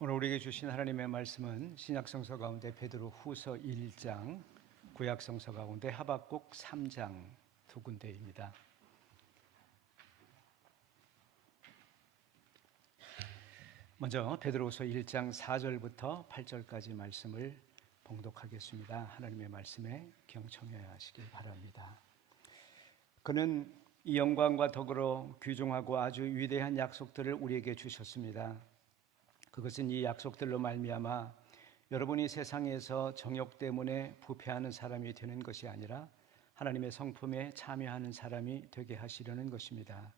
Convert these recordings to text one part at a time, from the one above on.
오늘 우리에게 주신 하나님의 말씀은 신약성서 가운데 베드로후서 1장, 구약성서 가운데 하박국 3장 두 군데입니다. 먼저 베드로후서 1장 4절부터 8절까지 말씀을 봉독하겠습니다. 하나님의 말씀에 경청해야 하시길 바랍니다. 그는 이 영광과 덕으로 귀중하고 아주 위대한 약속들을 우리에게 주셨습니다. 그것은 이 약속들로 말미암아 여러분이 세상에서 정욕 때문에 부패하는 사람이 되는 것이 아니라 하나님의 성품에 참여하는 사람이 되게 하시려는 것입니다.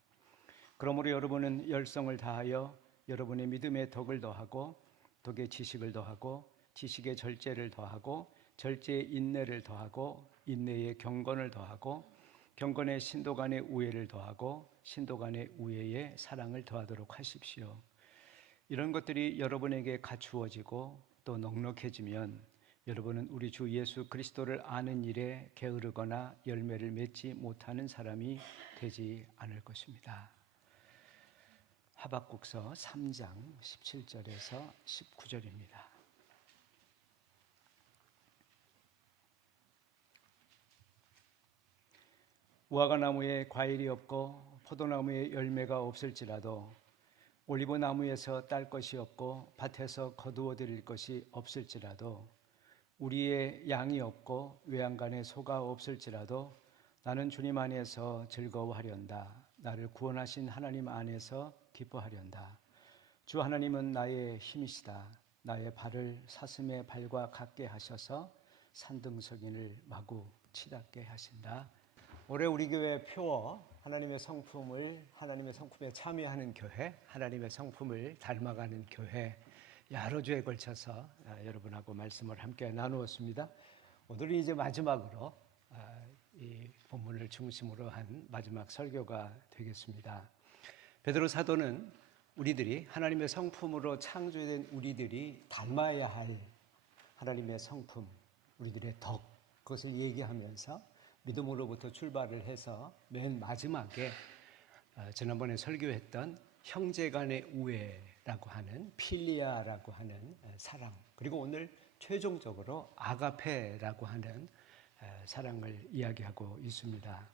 그러므로 여러분은 열성을 다하여 여러분의 믿음의 덕을 더하고 덕의 지식을 더하고 지식의 절제를 더하고 절제의 인내를 더하고 인내의 경건을 더하고 경건의 신도 간의 우애를 더하고 신도 간의 우애에 사랑을 더하도록 하십시오. 이런 것들이 여러분에게 갖추어지고 또 넉넉해지면 여러분은 우리 주 예수 그리스도를 아는 일에 게으르거나 열매를 맺지 못하는 사람이 되지 않을 것입니다. 하박국서 3장 17절에서 19절입니다. 무화과나무에 과일이 없고 포도나무에 열매가 없을지라도 올리브나무에서 딸 것이 없고 밭에서 거두어 드릴 것이 없을지라도 우리의 양이 없고 외양간에 소가 없을지라도 나는 주님 안에서 즐거워하련다. 나를 구원하신 하나님 안에서 기뻐하련다. 주 하나님은 나의 힘이시다. 나의 발을 사슴의 발과 같게 하셔서 산등석인을 마구 치닫게 하신다. 올해 우리 교회 표어 하나님의 성품에 참여하는 교회, 하나님의 성품을 닮아가는 교회, 여러 주에 걸쳐서 여러분하고 말씀을 함께 나누었습니다. 오늘은 이제 마지막으로 이 본문을 중심으로 한 마지막 설교가 되겠습니다. 베드로 사도는 우리들이 하나님의 성품으로 창조된 우리들이 닮아야 할 하나님의 성품, 우리들의 덕, 그것을 얘기하면서 믿음으로부터 출발을 해서 맨 마지막에 지난번에 설교했던 형제간의 우애라고 하는 필리아라고 하는 사랑, 그리고 오늘 최종적으로 아가페라고 하는 사랑을 이야기하고 있습니다.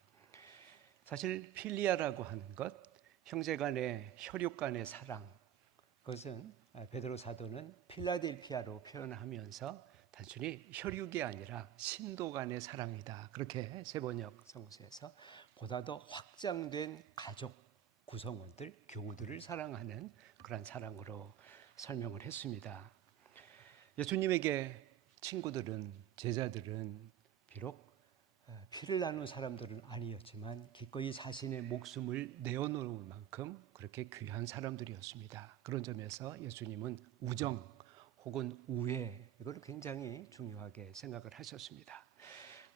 사실 필리아라고 하는 것, 형제간의 혈육간의 사랑, 그것은 베드로 사도는 필라델피아로 표현하면서 단순히 혈육이 아니라 신도 간의 사랑이다. 그렇게 세번역 성서에서 보다 더 확장된 가족 구성원들, 교우들을 사랑하는 그런 사랑으로 설명을 했습니다. 예수님에게 친구들은, 제자들은 비록 피를 나눈 사람들은 아니었지만 기꺼이 자신의 목숨을 내어놓을 만큼 그렇게 귀한 사람들이었습니다. 그런 점에서 예수님은 우정 혹은 우애, 이걸 굉장히 중요하게 생각을 하셨습니다.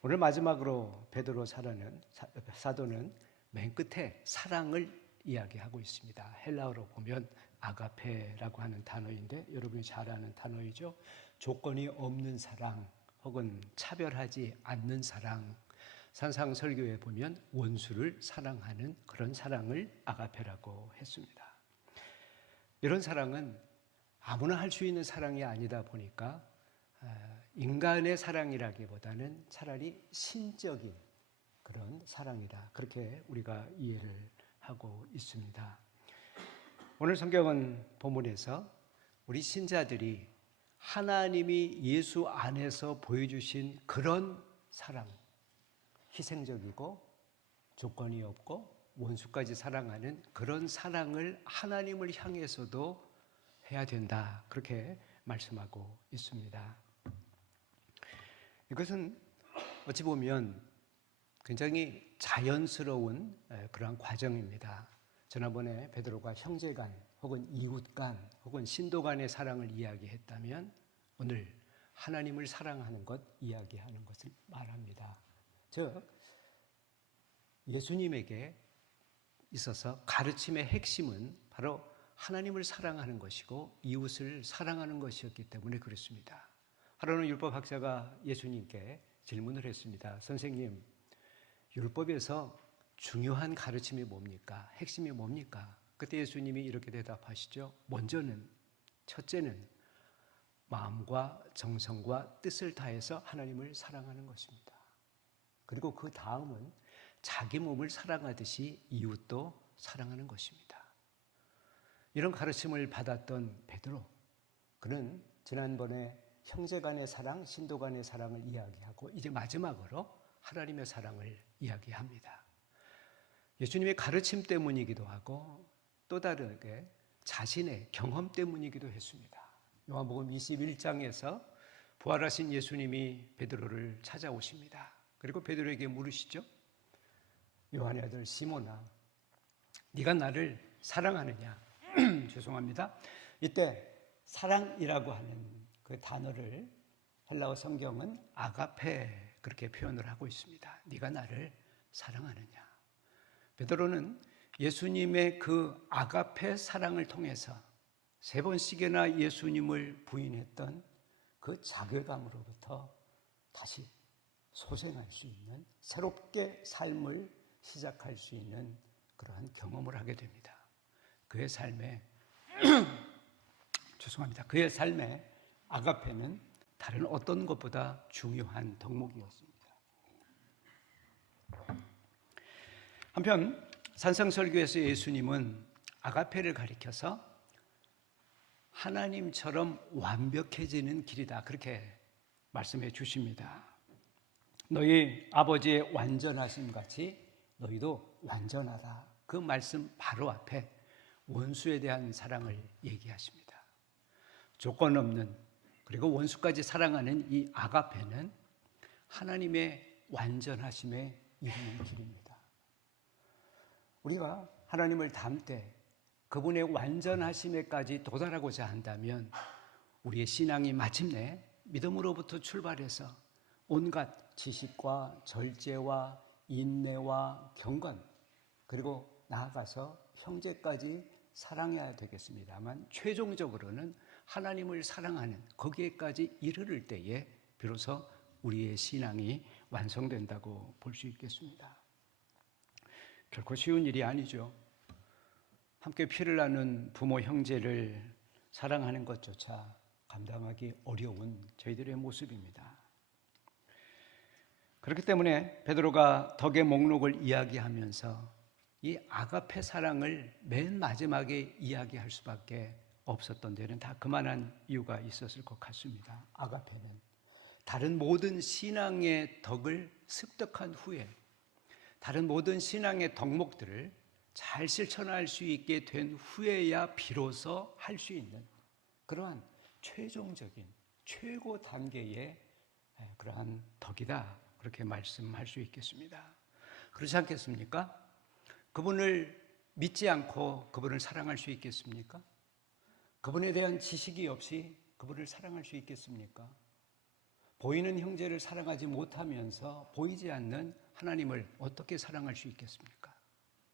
오늘 마지막으로 베드로 사도는 맨 끝에 사랑을 이야기하고 있습니다. 헬라어로 보면 아가페라고 하는 단어인데 여러분이 잘 아는 단어이죠. 조건이 없는 사랑 혹은 차별하지 않는 사랑, 산상설교에 보면 원수를 사랑하는 그런 사랑을 아가페라고 했습니다. 이런 사랑은 아무나 할 수 있는 사랑이 아니다 보니까 인간의 사랑이라기보다는 차라리 신적인 그런 사랑이다. 그렇게 우리가 이해를 하고 있습니다. 오늘 성경은 본문에서 우리 신자들이 하나님이 예수 안에서 보여주신 그런 사랑, 희생적이고 조건이 없고 원수까지 사랑하는 그런 사랑을 하나님을 향해서도 해야 된다. 그렇게 말씀하고 있습니다. 이것은 어찌 보면 굉장히 자연스러운 그러한 과정입니다. 지난번에 베드로가 형제간 혹은 이웃간 혹은 신도간의 사랑을 이야기했다면 오늘 하나님을 사랑하는 것 이야기하는 것을 말합니다. 즉 예수님에게 있어서 가르침의 핵심은 바로 하나님을 사랑하는 것이고 이웃을 사랑하는 것이었기 때문에 그렇습니다. 하루는 율법학자가 예수님께 질문을 했습니다. 선생님, 율법에서 중요한 가르침이 뭡니까? 핵심이 뭡니까? 그때 예수님이 이렇게 대답하시죠. 먼저는 첫째는 마음과 정성과 뜻을 다해서 하나님을 사랑하는 것입니다. 그리고 그 다음은 자기 몸을 사랑하듯이 이웃도 사랑하는 것입니다. 이런 가르침을 받았던 베드로, 그는 지난번에 형제 간의 사랑, 신도 간의 사랑을 이야기하고 이제 마지막으로 하나님의 사랑을 이야기합니다. 예수님의 가르침 때문이기도 하고 또 다르게 자신의 경험 때문이기도 했습니다. 요한복음 21장에서 부활하신 예수님이 베드로를 찾아오십니다. 그리고 베드로에게 물으시죠. 요한의 아들 시몬아, 네가 나를 사랑하느냐? 죄송합니다. 이때 사랑이라고 하는 그 단어를 헬라어 성경은 아가페 그렇게 표현을 하고 있습니다. 네가 나를 사랑하느냐? 베드로는 예수님의 그 아가페 사랑을 통해서 3번씩이나 예수님을 부인했던 그 자괴감으로부터 다시 소생할 수 있는, 새롭게 삶을 시작할 수 있는 그러한 경험을 하게 됩니다. 그의 삶에 죄송합니다. 그의 삶에 아가페는 다른 어떤 것보다 중요한 덕목이었습니다. 한편 산상설교에서 예수님은 아가페를 가리켜서 하나님처럼 완벽해지는 길이다 그렇게 말씀해 주십니다. 너희 아버지의 완전하심 같이 너희도 완전하라. 그 말씀 바로 앞에 원수에 대한 사랑을 얘기하십니다. 조건 없는, 그리고 원수까지 사랑하는 이 아가페는 하나님의 완전하심에 이르는 길입니다. 우리가 하나님을 닮되 그분의 완전하심에까지 도달하고자 한다면 우리의 신앙이 마침내 믿음으로부터 출발해서 온갖 지식과 절제와 인내와 경건, 그리고 나아가서 형제까지 사랑해야 되겠습니다만 최종적으로는 하나님을 사랑하는 거기에까지 이르를 때에 비로소 우리의 신앙이 완성된다고 볼 수 있겠습니다. 결코 쉬운 일이 아니죠. 함께 피를 나눈 부모 형제를 사랑하는 것조차 감당하기 어려운 저희들의 모습입니다. 그렇기 때문에 베드로가 덕의 목록을 이야기하면서 이 아가페 사랑을 맨 마지막에 이야기할 수밖에 없었던 데는 다 그만한 이유가 있었을 것 같습니다. 아가페는 다른 모든 신앙의 덕을 습득한 후에, 다른 모든 신앙의 덕목들을 잘 실천할 수 있게 된 후에야 비로소 할 수 있는 그러한 최종적인 최고 단계의 그러한 덕이다 그렇게 말씀할 수 있겠습니다. 그렇지 않겠습니까? 그분을 믿지 않고 그분을 사랑할 수 있겠습니까? 그분에 대한 지식이 없이 그분을 사랑할 수 있겠습니까? 보이는 형제를 사랑하지 못하면서 보이지 않는 하나님을 어떻게 사랑할 수 있겠습니까?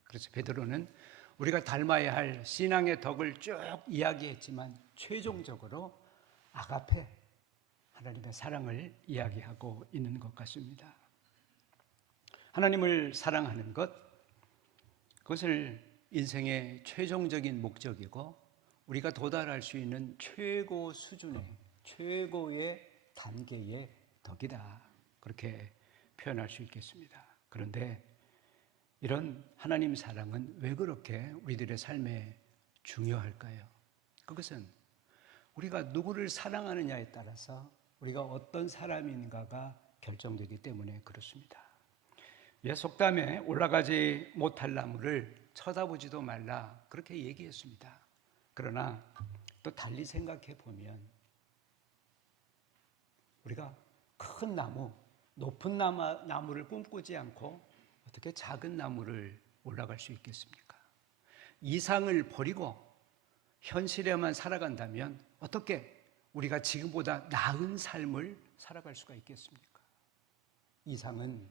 그래서 베드로는 우리가 닮아야 할 신앙의 덕을 쭉 이야기했지만 최종적으로 아가페, 하나님의 사랑을 이야기하고 있는 것 같습니다. 하나님을 사랑하는 것, 그것을 인생의 최종적인 목적이고 우리가 도달할 수 있는 최고 수준의, 최고의 단계의 덕이다 그렇게 표현할 수 있겠습니다. 그런데 이런 하나님 사랑은 왜 그렇게 우리들의 삶에 중요할까요? 그것은 우리가 누구를 사랑하느냐에 따라서 우리가 어떤 사람인가가 결정되기 때문에 그렇습니다. 속담에 올라가지 못할 나무를 쳐다보지도 말라 그렇게 얘기했습니다. 그러나 또 달리 생각해 보면 우리가 큰 나무, 높은 나무를 꿈꾸지 않고 어떻게 작은 나무를 올라갈 수 있겠습니까? 이상을 버리고 현실에만 살아간다면 어떻게 우리가 지금보다 나은 삶을 살아갈 수가 있겠습니까? 이상은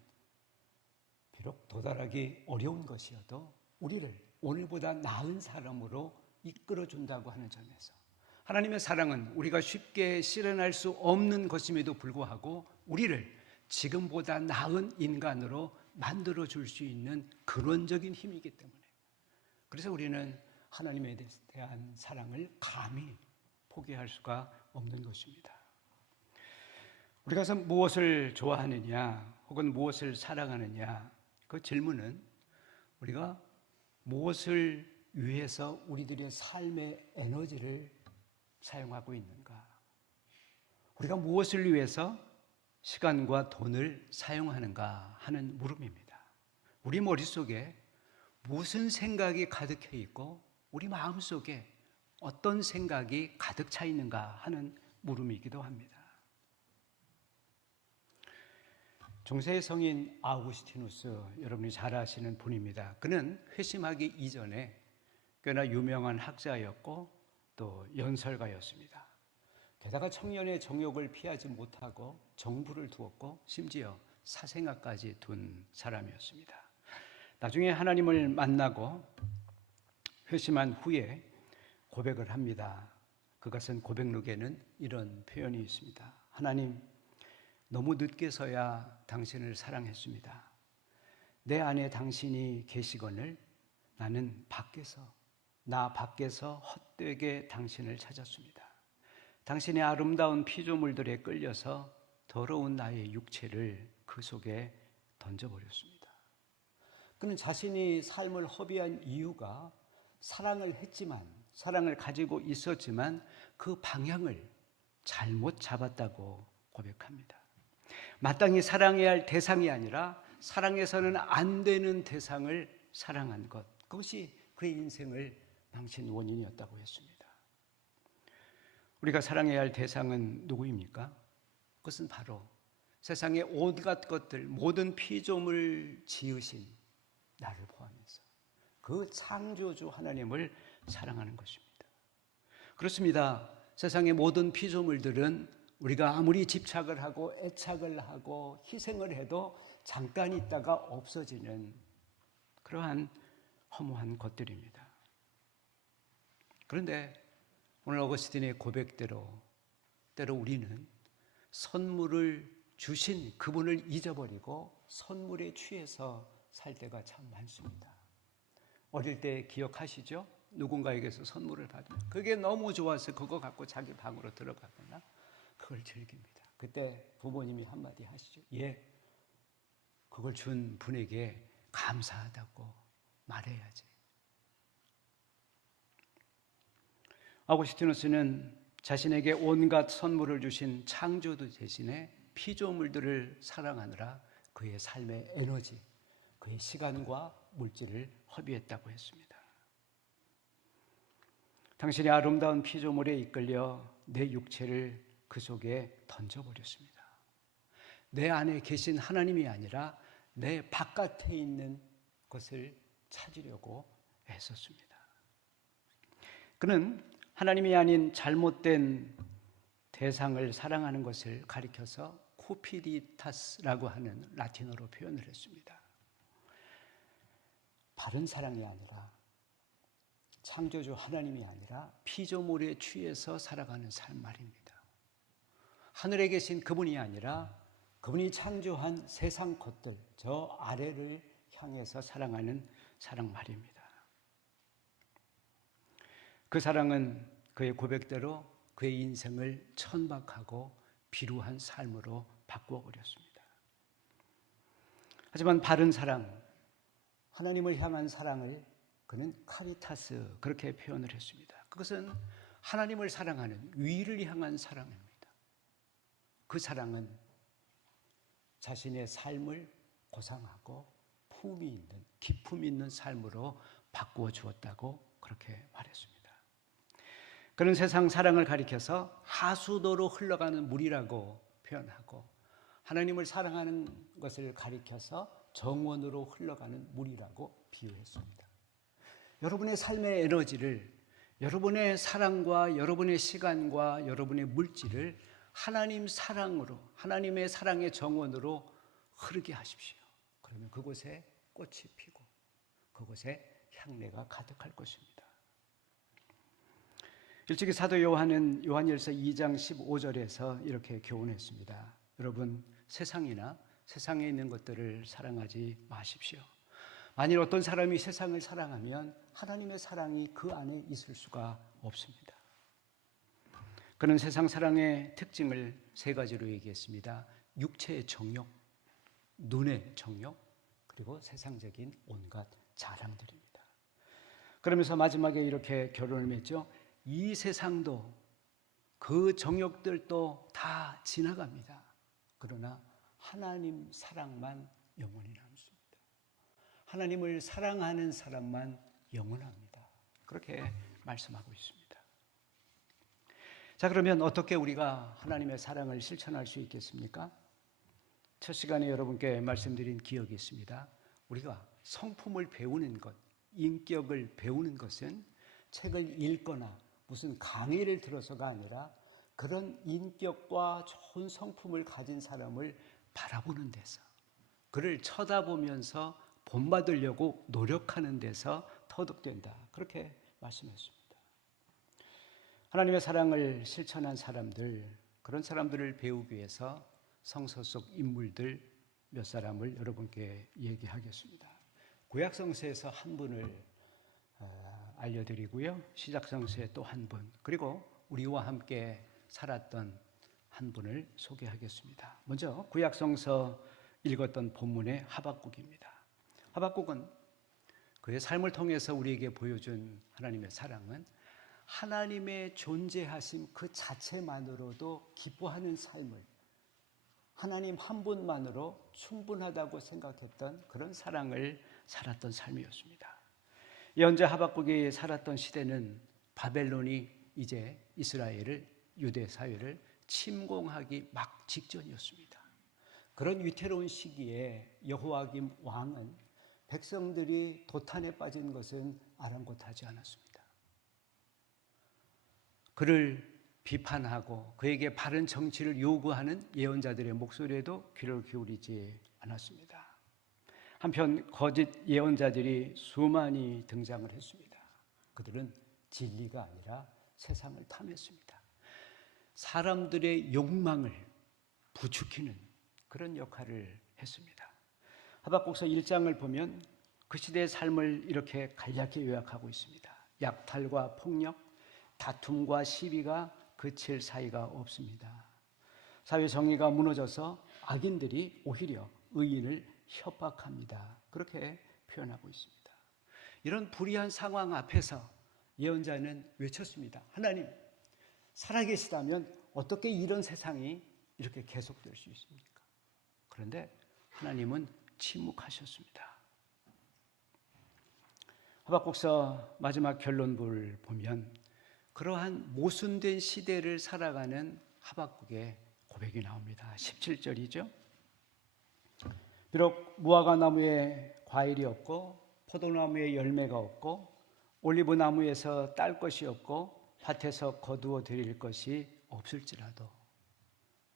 비록 도달하기 어려운 것이어도 우리를 오늘보다 나은 사람으로 이끌어준다고 하는 점에서 하나님의 사랑은 우리가 쉽게 실현할 수 없는 것임에도 불구하고 우리를 지금보다 나은 인간으로 만들어줄 수 있는 근원적인 힘이기 때문에, 그래서 우리는 하나님에 대한 사랑을 감히 포기할 수가 없는 것입니다. 우리가 무엇을 좋아하느냐 혹은 무엇을 사랑하느냐, 그 질문은 우리가 무엇을 위해서 우리들의 삶의 에너지를 사용하고 있는가, 우리가 무엇을 위해서 시간과 돈을 사용하는가 하는 물음입니다. 우리 머릿속에 무슨 생각이 가득해 있고 우리 마음속에 어떤 생각이 가득 차 있는가 하는 물음이기도 합니다. 중세의 성인 아우구스티누스, 여러분이 잘 아시는 분입니다. 그는 회심하기 이전에 꽤나 유명한 학자였고 또 연설가였습니다. 게다가 청년의 정욕을 피하지 못하고 정부를 두었고 심지어 사생아까지 둔 사람이었습니다. 나중에 하나님을 만나고 회심한 후에 고백을 합니다. 그것은 고백록에는 이런 표현이 있습니다. 하나님, 너무 늦게서야 당신을 사랑했습니다. 내 안에 당신이 계시거늘 나는 나 밖에서 헛되게 당신을 찾았습니다. 당신의 아름다운 피조물들에 끌려서 더러운 나의 육체를 그 속에 던져버렸습니다. 그는 자신이 삶을 허비한 이유가 사랑을 가지고 있었지만 그 방향을 잘못 잡았다고 고백합니다. 마땅히 사랑해야 할 대상이 아니라 사랑해서는 안 되는 대상을 사랑한 것, 그것이 그의 인생을 망친 원인이었다고 했습니다. 우리가 사랑해야 할 대상은 누구입니까? 그것은 바로 세상의 온갖 것들, 모든 피조물 지으신 나를 포함해서 그 창조주 하나님을 사랑하는 것입니다. 그렇습니다. 세상의 모든 피조물들은 우리가 아무리 집착을 하고 애착을 하고 희생을 해도 잠깐 있다가 없어지는 그러한 허무한 것들입니다. 그런데 오늘 어거스틴의 고백대로 때로 우리는 선물을 주신 그분을 잊어버리고 선물에 취해서 살 때가 참 많습니다. 어릴 때 기억하시죠? 누군가에게서 선물을 받으면 그게 너무 좋아서 그거 갖고 자기 방으로 들어가거나 그걸 즐깁니다. 그때 부모님이 한마디 하시죠. 예, 그걸 준 분에게 감사하다고 말해야지. 아우구스티누스는 자신에게 온갖 선물을 주신 창조주 대신에 피조물들을 사랑하느라 그의 삶의 에너지, 그의 시간과 물질을 허비했다고 했습니다. 당신이 아름다운 피조물에 이끌려 내 육체를 그 속에 던져버렸습니다. 내 안에 계신 하나님이 아니라 내 바깥에 있는 것을 찾으려고 애썼습니다. 그는 하나님이 아닌 잘못된 대상을 사랑하는 것을 가리켜서 쿠피디타스라고 하는 라틴어로 표현을 했습니다. 바른 사랑이 아니라 창조주 하나님이 아니라 피조물에 취해서 살아가는 삶 말입니다. 하늘에 계신 그분이 아니라 그분이 창조한 세상 것들, 저 아래를 향해서 사랑하는 사랑 말입니다. 그 사랑은 그의 고백대로 그의 인생을 천박하고 비루한 삶으로 바꾸어버렸습니다. 하지만 바른 사랑, 하나님을 향한 사랑을 그는 카리타스, 그렇게 표현을 했습니다. 그것은 하나님을 사랑하는, 위를 향한 사랑입니다. 그 사랑은 자신의 삶을 고상하고 품이 있는, 기품 있는 삶으로 바꾸어 주었다고 그렇게 말했습니다. 그는 세상 사랑을 가리켜서 하수도로 흘러가는 물이라고 표현하고, 하나님을 사랑하는 것을 가리켜서 정원으로 흘러가는 물이라고 비유했습니다. 여러분의 삶의 에너지를, 여러분의 사랑과 여러분의 시간과 여러분의 물질을 하나님 사랑으로, 하나님의 사랑의 정원으로 흐르게 하십시오. 그러면 그곳에 꽃이 피고 그곳에 향내가 가득할 것입니다. 일찍이 사도 요한은 요한일서 2장 15절에서 이렇게 교훈했습니다. 여러분, 세상이나 세상에 있는 것들을 사랑하지 마십시오. 만일 어떤 사람이 세상을 사랑하면 하나님의 사랑이 그 안에 있을 수가 없습니다. 그는 세상 사랑의 특징을 세 가지로 얘기했습니다. 육체의 정욕, 눈의 정욕, 그리고 세상적인 온갖 자랑들입니다. 그러면서 마지막에 이렇게 결론을 맺죠. 이 세상도 그 정욕들도 다 지나갑니다. 그러나 하나님 사랑만 영원히 남습니다. 하나님을 사랑하는 사람만 영원합니다. 그렇게 말씀하고 있습니다. 자, 그러면 어떻게 우리가 하나님의 사랑을 실천할 수 있겠습니까? 첫 시간에 여러분께 말씀드린 기억이 있습니다. 우리가 성품을 배우는 것, 인격을 배우는 것은 책을 읽거나 무슨 강의를 들어서가 아니라 그런 인격과 좋은 성품을 가진 사람을 바라보는 데서, 그를 쳐다보면서 본받으려고 노력하는 데서 터득된다. 그렇게 말씀했습니다. 하나님의 사랑을 실천한 사람들, 그런 사람들을 배우기 위해서 성서 속 인물들 몇 사람을 여러분께 얘기하겠습니다. 구약성서에서 한 분을 알려드리고요. 시작성서에 또 한 분, 그리고 우리와 함께 살았던 한 분을 소개하겠습니다. 먼저 구약성서 읽었던 본문의 하박국입니다. 하박국은 그의 삶을 통해서 우리에게 보여준 하나님의 사랑은 하나님의 존재하심 그 자체만으로도 기뻐하는 삶을, 하나님 한 분만으로 충분하다고 생각했던 그런 사랑을 살았던 삶이었습니다. 현재 하박국이 살았던 시대는 바벨론이 이제 이스라엘을, 유대 사회를 침공하기 막 직전이었습니다. 그런 위태로운 시기에 여호야김 왕은 백성들이 도탄에 빠진 것은 아랑곳하지 않았습니다. 그를 비판하고 그에게 바른 정치를 요구하는 예언자들의 목소리에도 귀를 기울이지 않았습니다. 한편 거짓 예언자들이 수많이 등장을 했습니다. 그들은 진리가 아니라 세상을 탐했습니다. 사람들의 욕망을 부추기는 그런 역할을 했습니다. 하박국서 1장을 보면 그 시대의 삶을 이렇게 간략히 요약하고 있습니다. 약탈과 폭력, 다툼과 시비가 그칠 사이가 없습니다. 사회 정의가 무너져서 악인들이 오히려 의인을 협박합니다. 그렇게 표현하고 있습니다. 이런 불의한 상황 앞에서 예언자는 외쳤습니다. 하나님, 살아계시다면 어떻게 이런 세상이 이렇게 계속될 수 있습니까? 그런데 하나님은 침묵하셨습니다. 하박국서 마지막 결론부를 보면 그러한 모순된 시대를 살아가는 하박국의 고백이 나옵니다. 17절이죠. 비록 무화과 나무에 과일이 없고 포도나무에 열매가 없고 올리브나무에서 딸 것이 없고 밭에서 거두어 드릴 것이 없을지라도,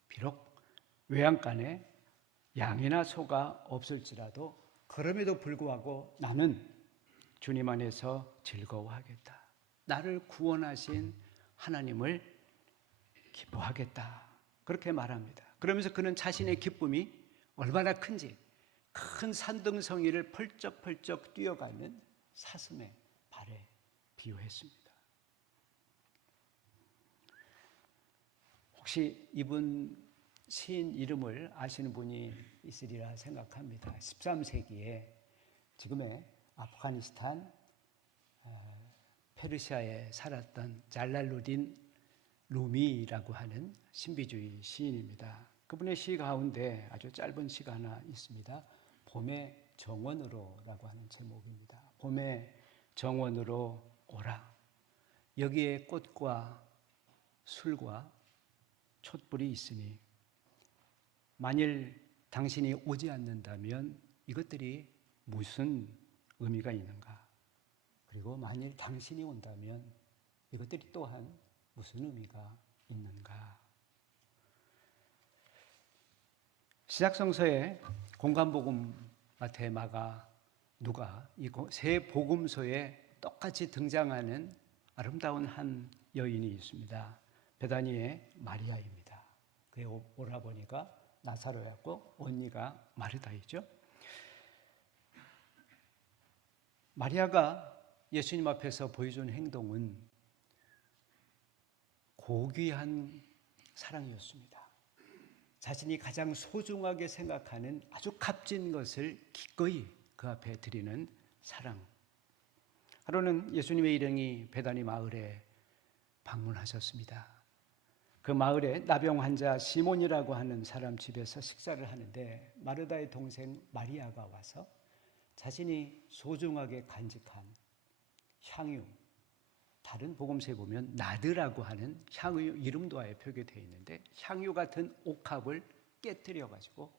비록 외양간에 양이나 소가 없을지라도, 그럼에도 불구하고 나는 주님 안에서 즐거워하겠다. 나를 구원하신 하나님을 기뻐하겠다. 그렇게 말합니다. 그러면서 그는 자신의 기쁨이 얼마나 큰지 큰 산등성이를 펄쩍펄쩍 뛰어가는 사슴의 발에 비유했습니다. 혹시 이분 시인 이름을 아시는 분이 있으리라 생각합니다. 13세기에 지금의 아프가니스탄, 페르시아에 살았던 잘랄루딘 루미라고 하는 신비주의 시인입니다. 그분의 시 가운데 아주 짧은 시가 하나 있습니다. 봄의 정원으로라고 하는 제목입니다. 봄의 정원으로 오라. 여기에 꽃과 술과 촛불이 있으니 만일 당신이 오지 않는다면 이것들이 무슨 의미가 있는가? 그리고 만일 당신이 온다면 이것들이 또한 무슨 의미가 있는가? 시작성서에 공관복음, 마태, 마가, 누가 이 세 복음서에 똑같이 등장하는 아름다운 한 여인이 있습니다. 베다니의 마리아입니다. 그의 오라버니가 나사로였고 언니가 마르다이죠. 마리아가 예수님 앞에서 보여준 행동은 고귀한 사랑이었습니다. 자신이 가장 소중하게 생각하는 아주 값진 것을 기꺼이 그 앞에 드리는 사랑. 하루는 예수님의 일행이 베다니 마을에 방문하셨습니다. 그 마을에 나병 환자 시몬이라고 하는 사람 집에서 식사를 하는데 마르다의 동생 마리아가 와서 자신이 소중하게 간직한 향유, 다른 복음서에 보면 나드라고 하는 향유 이름도 아예 표기되어 있는데 향유 같은 옥합을 깨뜨려 가지고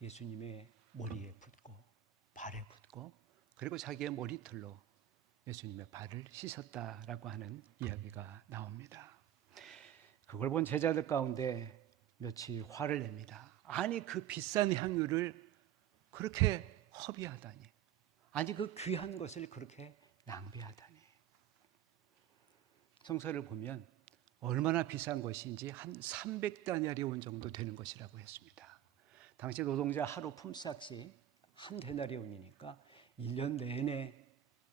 예수님의 머리에 붓고 발에 붓고 그리고 자기의 머리털로 예수님의 발을 씻었다라고 하는 이야기가 나옵니다. 그걸 본 제자들 가운데 몇이 화를 냅니다. 아니 그 비싼 향유를 그렇게 허비하다니, 아니 그 귀한 것을 그렇게 낭비하다니. 성서를 보면 얼마나 비싼 것인지 한 300데나리온 정도 되는 것이라고 했습니다. 당시 노동자 하루 품삯이 한 데나리온이니까 1년 내내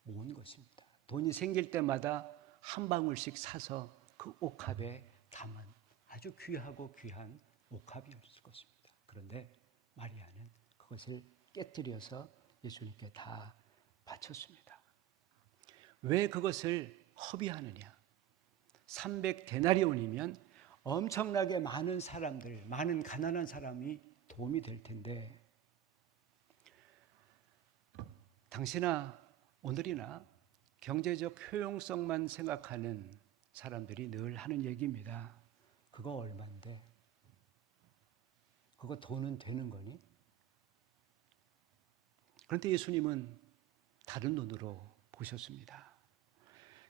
모은 것입니다. 돈이 생길 때마다 한 방울씩 사서 그 옥합에 담은 아주 귀하고 귀한 옥합이었을 것입니다. 그런데 마리아는 그것을 깨뜨려서 예수님께 다 바쳤습니다. 왜 그것을 허비하느냐? 300데나리온이면 엄청나게 많은 사람들, 많은 가난한 사람이 도움이 될 텐데 당시나 오늘이나 경제적 효용성만 생각하는 사람들이 늘 하는 얘기입니다. 그거 얼만데? 그거 돈은 되는 거니? 그런데 예수님은 다른 눈으로 보셨습니다.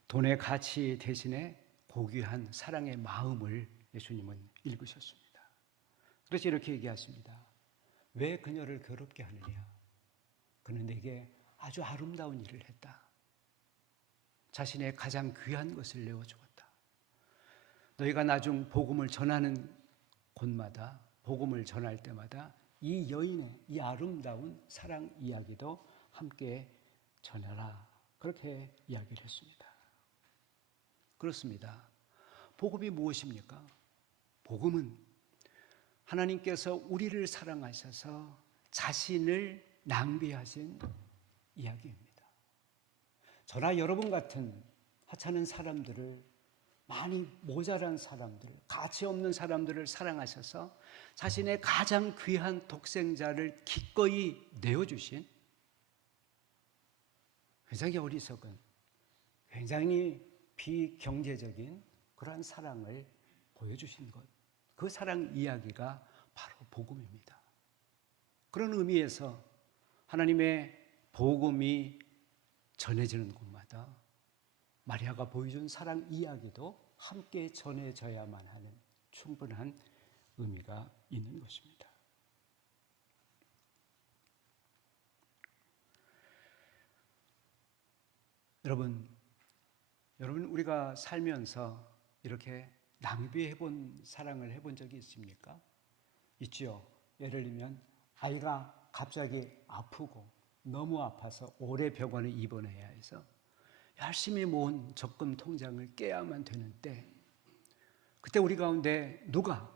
돈의 가치 대신에 고귀한 사랑의 마음을 예수님은 읽으셨습니다. 그래서 이렇게 얘기하십니다. 왜 그녀를 괴롭게 하느냐? 그는 내게 아주 아름다운 일을 했다. 자신의 가장 귀한 것을 내어주었다. 너희가 나중 복음을 전하는 곳마다, 복음을 전할 때마다 이 여인의 이 아름다운 사랑 이야기도 함께 전해라. 그렇게 이야기를 했습니다. 그렇습니다. 복음이 무엇입니까? 복음은 하나님께서 우리를 사랑하셔서 자신을 낭비하신 이야기입니다. 저나 여러분 같은 하찮은 사람들을, 많이 모자란 사람들, 가치 없는 사람들을 사랑하셔서 자신의 가장 귀한 독생자를 기꺼이 내어주신 굉장히 어리석은, 굉장히 비경제적인 그러한 사랑을 보여주신 것, 그 사랑 이야기가 바로 복음입니다. 그런 의미에서 하나님의 복음이 전해지는 곳마다 마리아가 보여준 사랑 이야기도 함께 전해져야만 하는 충분한 의미가 있는 것입니다. 여러분 우리가 살면서 이렇게 낭비해본 사랑을 해본 적이 있습니까? 있죠. 예를 들면 아이가 갑자기 아프고 너무 아파서 오래 병원에 입원해야 해서 열심히 모은 적금 통장을 깨야만 되는 때, 그때 우리 가운데 누가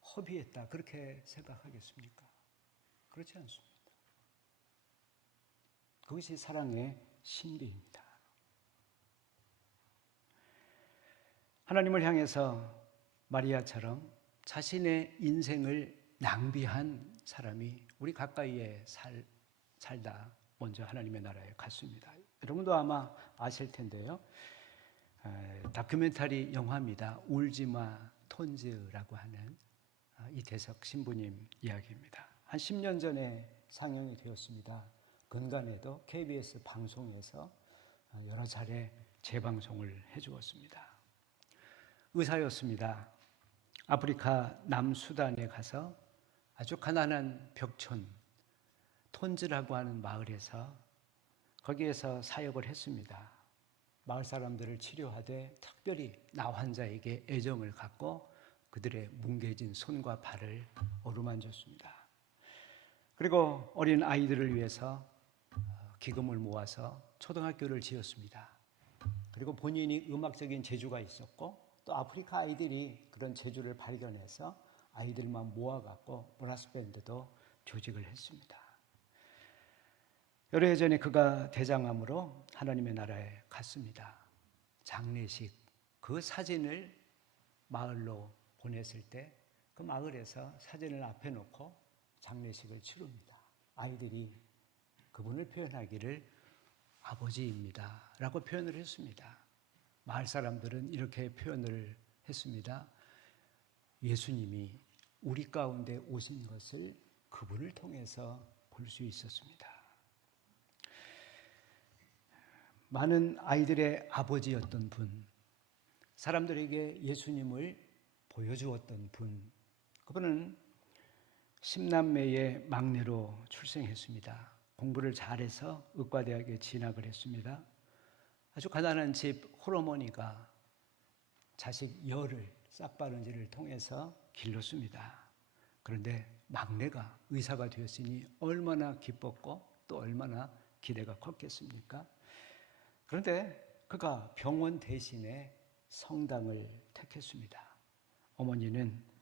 허비했다 그렇게 생각하겠습니까? 그렇지 않습니다. 그것이 사랑의 신비입니다. 하나님을 향해서 마리아처럼 자신의 인생을 낭비한 사람이 우리 가까이에 살다 먼저 하나님의 나라에 갔습니다. 여러분도 아마 아실 텐데요. 다큐멘터리 영화입니다. 울지마 톤즈라고 하는 이태석 신부님 이야기입니다. 한 10년 전에 상영이 되었습니다. 근간에도 KBS 방송에서 여러 차례 재방송을 해주었습니다. 의사였습니다. 아프리카 남수단에 가서 아주 가난한 벽촌 톤즈라고 하는 마을에서 거기에서 사역을 했습니다. 마을 사람들을 치료하되 특별히 나 환자에게 애정을 갖고 그들의 뭉개진 손과 발을 어루만졌습니다. 그리고 어린 아이들을 위해서 기금을 모아서 초등학교를 지었습니다. 그리고 본인이 음악적인 재주가 있었고 또 아프리카 아이들이 그런 재주를 발견해서 아이들만 모아갖고 브라스 밴드도 조직을 했습니다. 여러 해 전에 그가 대장암으로 하나님의 나라에 갔습니다. 장례식, 그 사진을 마을로 보냈을 때 그 마을에서 사진을 앞에 놓고 장례식을 치릅니다. 아이들이 그분을 표현하기를 아버지입니다 라고 표현을 했습니다. 마을 사람들은 이렇게 표현을 했습니다. 예수님이 우리 가운데 오신 것을 그분을 통해서 볼 수 있었습니다. 많은 아이들의 아버지였던 분, 사람들에게 예수님을 보여주었던 분, 그분은 10남매의 막내로 출생했습니다. 공부를 잘해서 의과대학에 진학을 했습니다. 아주 가난한 집 홀어머니가 자식 열을 싹바른지를 통해서 길렀습니다. 그런데 막내가 의사가 되었으니 얼마나 기뻤고 또 얼마나 기대가 컸겠습니까? 그런데 그가 병원 대신에 성당을 택했습니다. 어머니는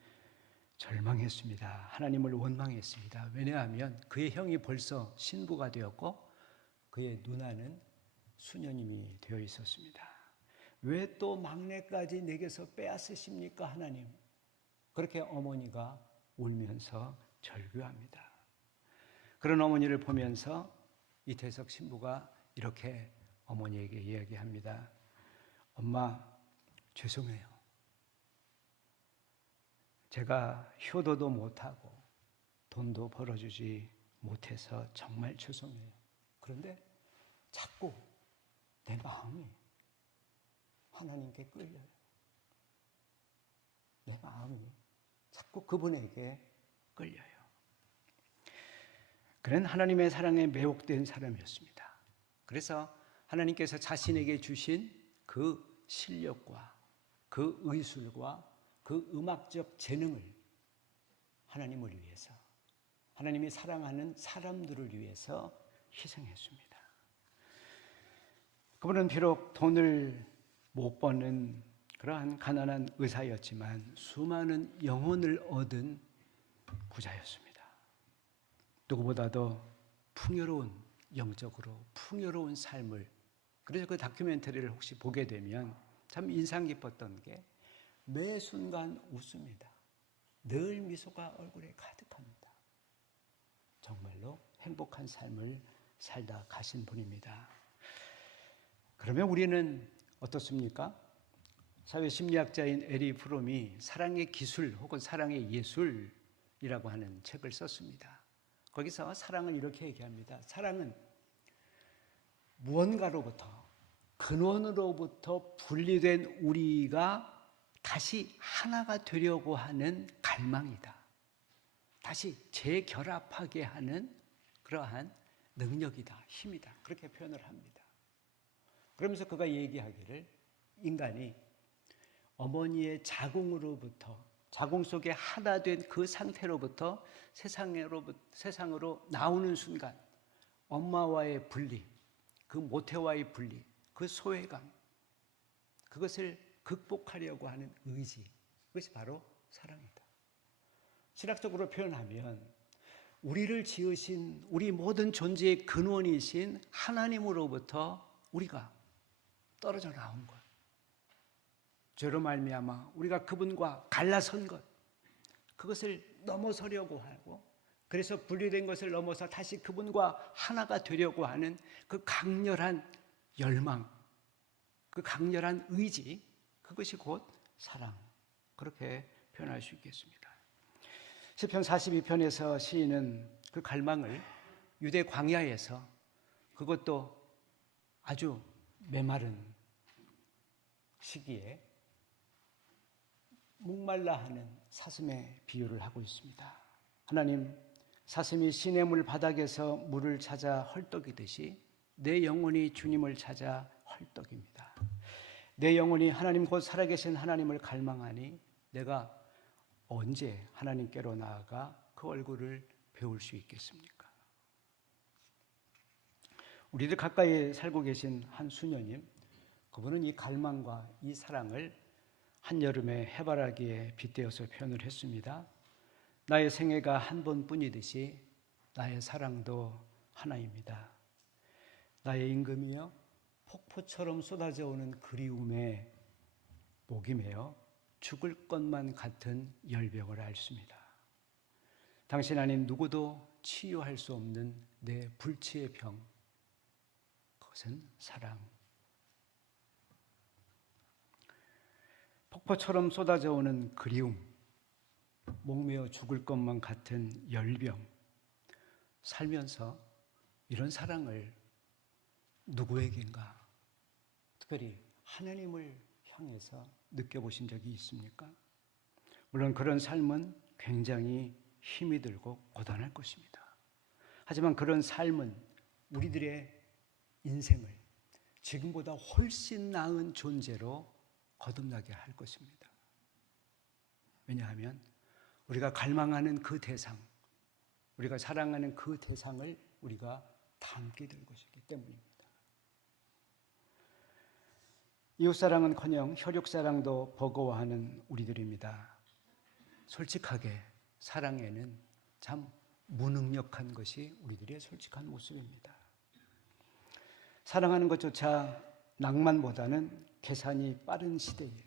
절망했습니다. 하나님을 원망했습니다. 왜냐하면 그의 형이 벌써 신부가 되었고 그의 누나는 수녀님이 되어 있었습니다. 왜 또 막내까지 내게서 빼앗으십니까, 하나님? 그렇게 어머니가 울면서 절규합니다. 그런 어머니를 보면서 이태석 신부가 이렇게 어머니에게 이야기합니다. 엄마, 죄송해요. 제가 효도도 못하고 돈도 벌어주지 못해서 정말 죄송해요. 그런데 자꾸 내 마음이 하나님께 끌려요. 내 마음이 자꾸 그분에게 끌려요. 그는 하나님의 사랑에 매혹된 사람이었습니다. 그래서 하나님께서 자신에게 주신 그 실력과 그 의술과 그 음악적 재능을 하나님을 위해서, 하나님이 사랑하는 사람들을 위해서 희생했습니다. 그분은 비록 돈을 못 버는 그러한 가난한 의사였지만 수많은 영혼을 얻은 부자였습니다. 누구보다도 풍요로운, 영적으로 풍요로운 삶을, 그래서 그 다큐멘터리를 혹시 보게 되면 참 인상 깊었던 게 매 순간 웃습니다. 늘 미소가 얼굴에 가득합니다. 정말로 행복한 삶을 살다 가신 분입니다. 그러면 우리는 어떻습니까? 사회심리학자인 에리 프롬이 사랑의 기술 혹은 사랑의 예술이라고 하는 책을 썼습니다. 거기서 사랑을 이렇게 얘기합니다. 사랑은 무언가로부터, 근원으로부터 분리된 우리가 다시 하나가 되려고 하는 갈망이다. 다시 재결합하게 하는 그러한 능력이다, 힘이다. 그렇게 표현을 합니다. 그러면서 그가 얘기하기를 인간이 어머니의 자궁으로부터, 자궁 속에 하나 된 그 상태로부터 세상으로 나오는 순간 엄마와의 분리, 그 모태와의 분리, 그 소외감, 그것을 극복하려고 하는 의지, 그것이 바로 사랑이다. 신학적으로 표현하면 우리를 지으신 우리 모든 존재의 근원이신 하나님으로부터 우리가 떨어져 나온 것, 죄로 말미암아 우리가 그분과 갈라선 것, 그것을 넘어서려고 하고 그래서 분리된 것을 넘어서 다시 그분과 하나가 되려고 하는 그 강렬한 열망, 그 강렬한 의지, 그것이 곧 사랑, 그렇게 표현할 수 있겠습니다. 시편 42편에서 시인은 그 갈망을 유대 광야에서, 그것도 아주 메마른 시기에 목말라 하는 사슴의 비유를 하고 있습니다. 하나님, 사슴이 시냇물 바닥에서 물을 찾아 헐떡이듯이 내 영혼이 주님을 찾아 헐떡입니다. 내 영혼이 하나님 곧 살아계신 하나님을 갈망하니 내가 언제 하나님께로 나아가 그 얼굴을 배울 수 있겠습니까? 우리들 가까이 살고 계신 한 수녀님, 그분은 이 갈망과 이 사랑을 한여름의 해바라기에 빗대어서 표현을 했습니다. 나의 생애가 한 번뿐이듯이 나의 사랑도 하나입니다. 나의 임금이여 폭포처럼 쏟아져 오는 그리움에 목이 메어 죽을 것만 같은 열병을 앓습니다. 당신 아닌 누구도 치유할 수 없는 내 불치의 병, 그것은 사랑. 폭포처럼 쏟아져 오는 그리움, 목매어 죽을 것만 같은 열병. 살면서 이런 사랑을 누구에겐가, 특별히 하나님을 향해서 느껴보신 적이 있습니까? 물론 그런 삶은 굉장히 힘이 들고 고단할 것입니다. 하지만 그런 삶은 우리들의 인생을 지금보다 훨씬 나은 존재로 거듭나게 할 것입니다. 왜냐하면 우리가 갈망하는 그 대상, 우리가 사랑하는 그 대상을 우리가 닮게 될 것이기 때문입니다. 이웃사랑은커녕 혈육사랑도 버거워하는 우리들입니다. 솔직하게 사랑에는 참 무능력한 것이 우리들의 솔직한 모습입니다. 사랑하는 것조차 낭만보다는 계산이 빠른 시대에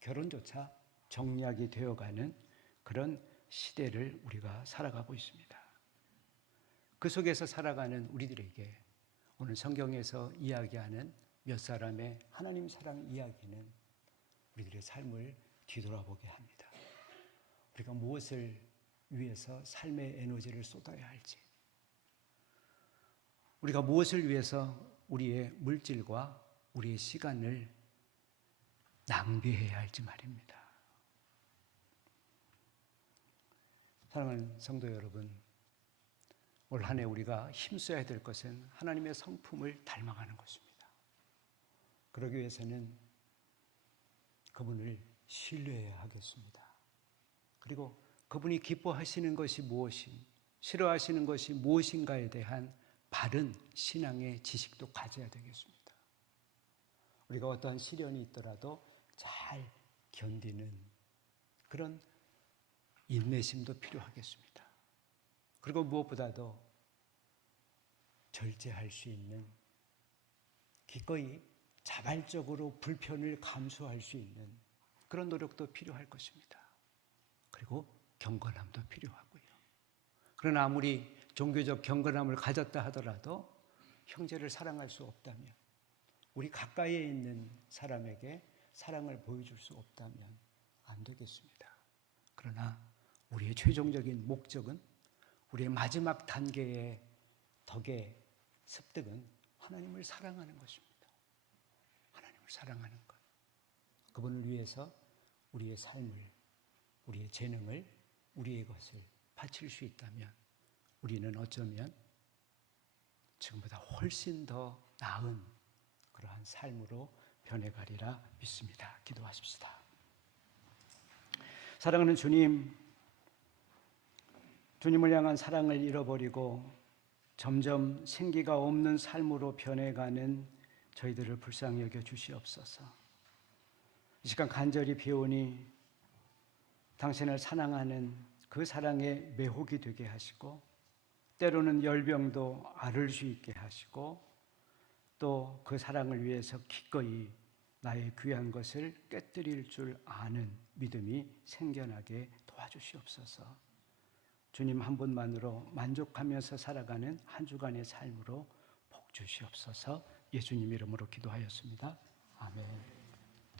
결혼조차 정리하게 되어가는 그런 시대를 우리가 살아가고 있습니다. 그 속에서 살아가는 우리들에게 오늘 성경에서 이야기하는 몇 사람의 하나님 사랑 이야기는 우리들의 삶을 뒤돌아보게 합니다. 우리가 무엇을 위해서 삶의 에너지를 쏟아야 할지, 우리가 무엇을 위해서 우리의 물질과 우리의 시간을 낭비해야 할지 말입니다. 사랑하는 성도 여러분, 올 한 해 우리가 힘써야 될 것은 하나님의 성품을 닮아가는 것입니다. 그러기 위해서는 그분을 신뢰해야 하겠습니다. 그리고 그분이 기뻐하시는 것이 무엇인, 싫어하시는 것이 무엇인가에 대한 바른 신앙의 지식도 가져야 되겠습니다. 우리가 어떠한 시련이 있더라도 잘 견디는 그런 인내심도 필요하겠습니다. 그리고 무엇보다도 절제할 수 있는, 기꺼이 자발적으로 불편을 감수할 수 있는 그런 노력도 필요할 것입니다. 그리고 경건함도 필요하고요. 그러나 아무리 종교적 경건함을 가졌다 하더라도 형제를 사랑할 수 없다면, 우리 가까이에 있는 사람에게 사랑을 보여줄 수 없다면 안 되겠습니다. 그러나 우리의 최종적인 목적은, 우리의 마지막 단계의 덕의 습득은 하나님을 사랑하는 것입니다. 하나님을 사랑하는 것. 그분을 위해서 우리의 삶을, 우리의 재능을, 우리의 것을 바칠 수 있다면 우리는 어쩌면 지금보다 훨씬 더 나은 그러한 삶으로 변해가리라 믿습니다. 기도하십시다. 사랑하는 주님, 주님을 향한 사랑을 잃어버리고 점점 생기가 없는 삶으로 변해가는 저희들을 불쌍히 여겨 주시옵소서. 이 시간 간절히 비오니 당신을 사랑하는 그 사랑에 매혹이 되게 하시고, 때로는 열병도 앓을 수 있게 하시고, 또 그 사랑을 위해서 기꺼이 나의 귀한 것을 깨뜨릴 줄 아는 믿음이 생겨나게 도와주시옵소서. 주님 한 분만으로 만족하면서 살아가는 한 주간의 삶으로 복 주시옵소서. 예수님 이름으로 기도하였습니다. 아멘.